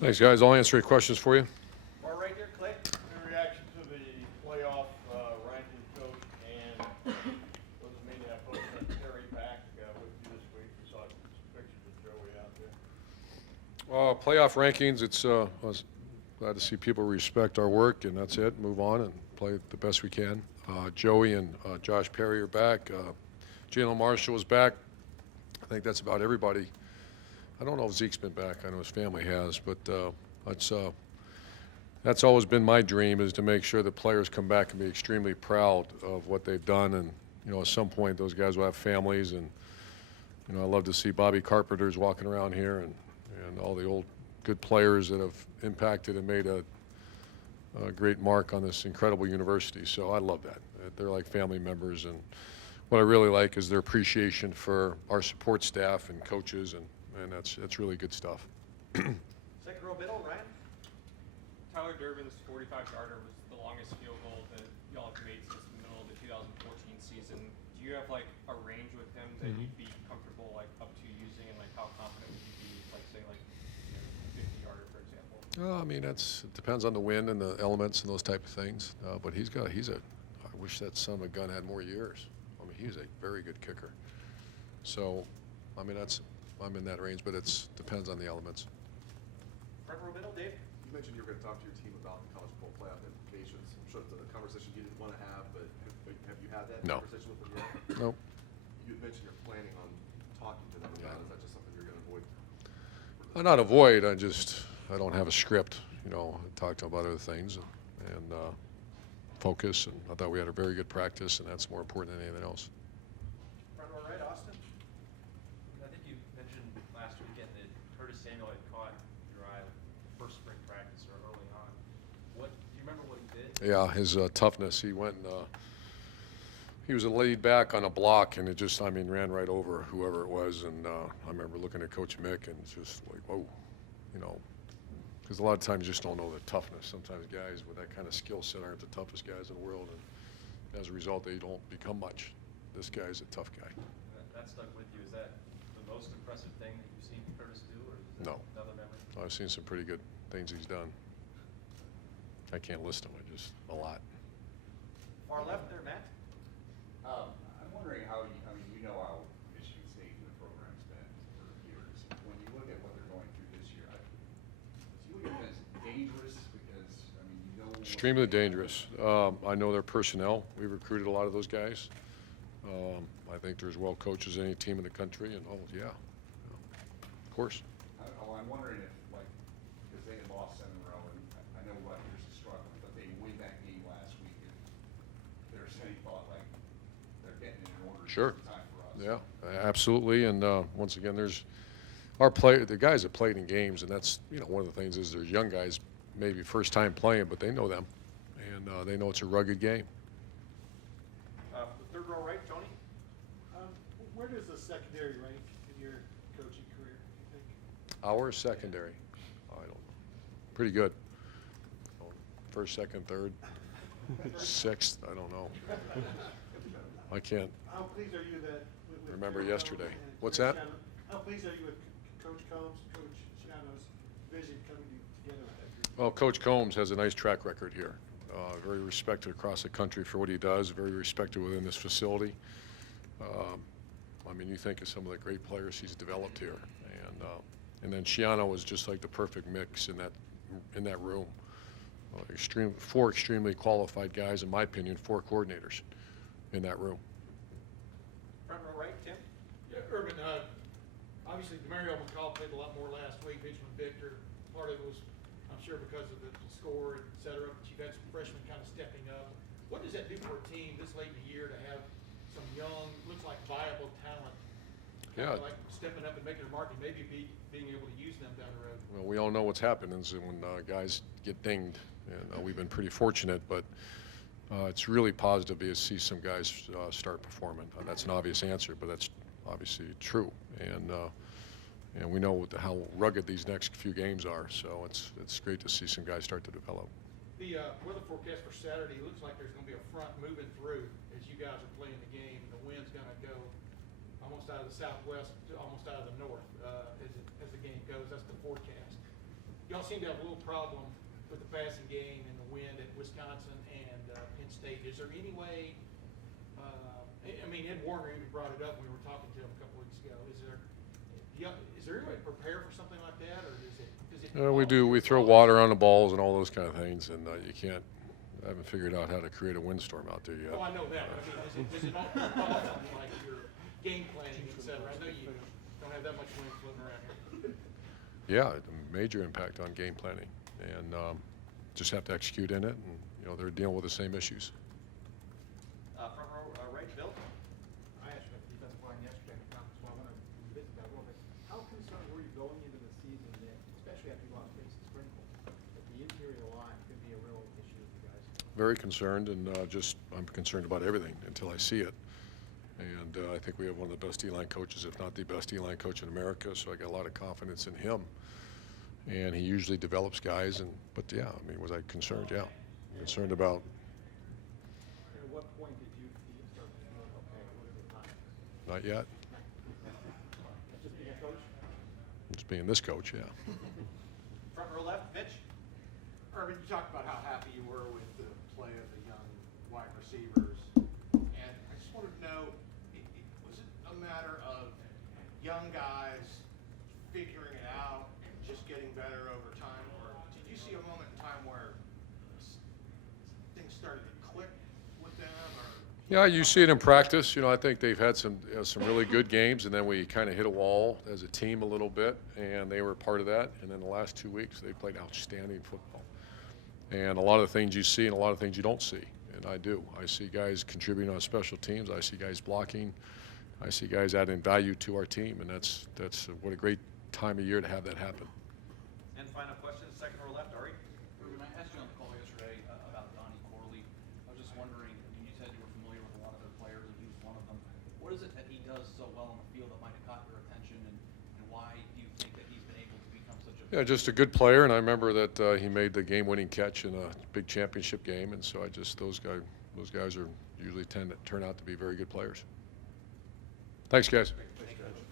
Thanks, guys. I'll answer any questions for you. Far right there, Clay. In reaction to the playoff ranking coach and was it Minneapolis and Terry back with you this week? We saw some pictures of Joey out there. Playoff rankings, I was glad to see people respect our work, and that's it. Move on and play the best we can. Joey and Josh Perry are back. Jalen Marshall is back. I think that's about everybody. I don't know if Zeke's been back. I know his family has, but that's always been my dream, is to make sure that players come back and be extremely proud of what they've done. And at some point those guys will have families, and I love to see Bobby Carpenter's walking around here, and all the old good players that have impacted and made a great mark on this incredible university. So I love that. They're like family members, and what I really like is their appreciation for our support staff and coaches, and that's really good stuff. Second row middle, Ryan. Tyler Durbin's 45-yarder was the longest field goal that y'all have made since the middle of the 2014 season. Do you have like a range with him that you'd be comfortable up to using, and how confident would you be, say 50-yarder, for example? I mean, it depends on the wind and the elements and those type of things. But I wish that son of a gun had more years. I mean, he's a very good kicker. So, I mean, I'm in that range, but it depends on the elements. Front row middle, Dave. You mentioned you were going to talk to your team about the college football playoff implications. I'm sure it's a conversation you didn't want to have, but have you had that conversation with them yet? No. You had mentioned you're planning on talking to them about it. Is that just something you're going to avoid? Not avoid. I don't have a script. Talk to them about other things and focus. And I thought we had a very good practice, and that's more important than anything else. Front row right, Austin. I think you mentioned last weekend that Curtis Samuel had caught your eye first spring practice or early on. Do you remember what he did? Yeah, his toughness. He went. He was a lead back on a block, and it just, ran right over whoever it was. And I remember looking at Coach Mick and just like, whoa, because a lot of times you just don't know the toughness. Sometimes guys with that kind of skill set aren't the toughest guys in the world, and as a result, they don't become much. This guy's a tough guy. That stuck with you. Is that the most impressive thing that you've seen Curtis do, or is No. another memory? I've seen some pretty good things he's done. I can't list them. Just a lot. Far left there, Matt. I'm wondering how how Michigan State and the program's been for years. When you look at what they're going through this year, do you look at it as dangerous? Because Extremely dangerous. I know their personnel. We recruited a lot of those guys. I think there's well coached as any team in the country, and of course. I'm wondering if, because they had lost 7 in a row, and I know Rutgers is struggling, but they win that game last week, and there's any thought they're getting in order. Sure. Time for us. Yeah, absolutely. And once again, there's the guys that played in games, and that's one of the things is there's young guys maybe first time playing, but they know them, and they know it's a rugged game. The third row right, Tony. Where does the secondary rank in your coaching career, do you think? Our secondary, I don't know. Pretty good. First, second, third, sixth, I don't know. I can't How pleased are you that with remember Coach yesterday. Combs and What's Coach that? Shannon? How pleased are you with Coach Combs, Coach Shannon's vision coming together with that group? Well, Coach Combs has a nice track record here. Very respected across the country for what he does, very respected within this facility. You think of some of the great players he's developed here. And then Shiano was just like the perfect mix in that room. Four extremely qualified guys, in my opinion, 4 coordinators in that room. Front row right, Tim. Yeah, Urban, obviously Mario McCall played a lot more last week, Benjamin Victor. Part of it was, I'm sure, because of the score, et cetera, but you've had some freshmen kind of stepping up. What does that do for a team this late in the year to have some young, looks like viable talent, stepping up and making a mark and maybe being able to use them down the road? Well, we all know what's happened is when guys get dinged, and we've been pretty fortunate, but it's really positive to see some guys start performing. That's an obvious answer, but that's obviously true. And we know how rugged these next few games are, so it's great to see some guys start to develop. The weather forecast for Saturday looks like there's going to be a front moving through as you guys are playing the game, and the wind's going to go almost out of the southwest to almost out of the north as the game goes. That's the forecast. Y'all y'all seem to have a little problem with the passing game and the wind at Wisconsin and Penn State. Is there any way, I mean, Ed Warner even brought it up when we were talking to him a couple weeks ago. Is there any way to prepare for something like that, or does it? We do. We throw water on the balls and all those kind of things, and you can't. I haven't figured out how to create a windstorm out there yet. Oh, I know that. I mean, does it all fall on like your game planning, et cetera? I know you don't have that much wind floating around here. Yeah, a major impact on game planning, and just have to execute in it. And they're dealing with the same issues. Front row right, Bill. I asked you about the defensive line yesterday in the conference, so I want to revisit that a little bit. How concerned were you going into the season that, especially after you lost Mason Sprinkle, that the interior line could be a real issue with you guys? Very concerned, and I'm concerned about everything until I see it. And I think we have one of the best D-line coaches, if not the best D-line coach in America. So I got a lot of confidence in him, and he usually develops guys. But yeah, I mean, was I concerned? Yeah, concerned about. And at what point did you start to feel, okay, what is it time? Not yet. Just being a coach? Just being this coach, yeah. Front row left, Mitch. Urban, you talked about how happy you were with the play of the young wide receivers, and I just wanted to know, was it a matter of young guys figuring it out and just getting better over time, or did you see a moment in time where things started to click with them? Or Yeah, you see it in practice. I think they've had some really good games, and then we kind of hit a wall as a team a little bit, and they were part of that. And then the last 2 weeks, they played outstanding football. And a lot of the things you see and a lot of things you don't see, and I do. I see guys contributing on special teams. I see guys blocking. I see guys adding value to our team, and that's what a great time of year to have that happen. And final question, second row left, Ari. Ruben, I asked you on the call yesterday about Donnie Corley. I was just wondering, you said you were familiar with a lot of their players, and he was one of them. What is it that he does so well on the field that might have caught your attention, and why do you think that he's been able to become such a... Yeah, just a good player, and I remember that he made the game-winning catch in a big championship game, and so those guys are usually turn out to be very good players. Thanks, guys. Thanks, Coach.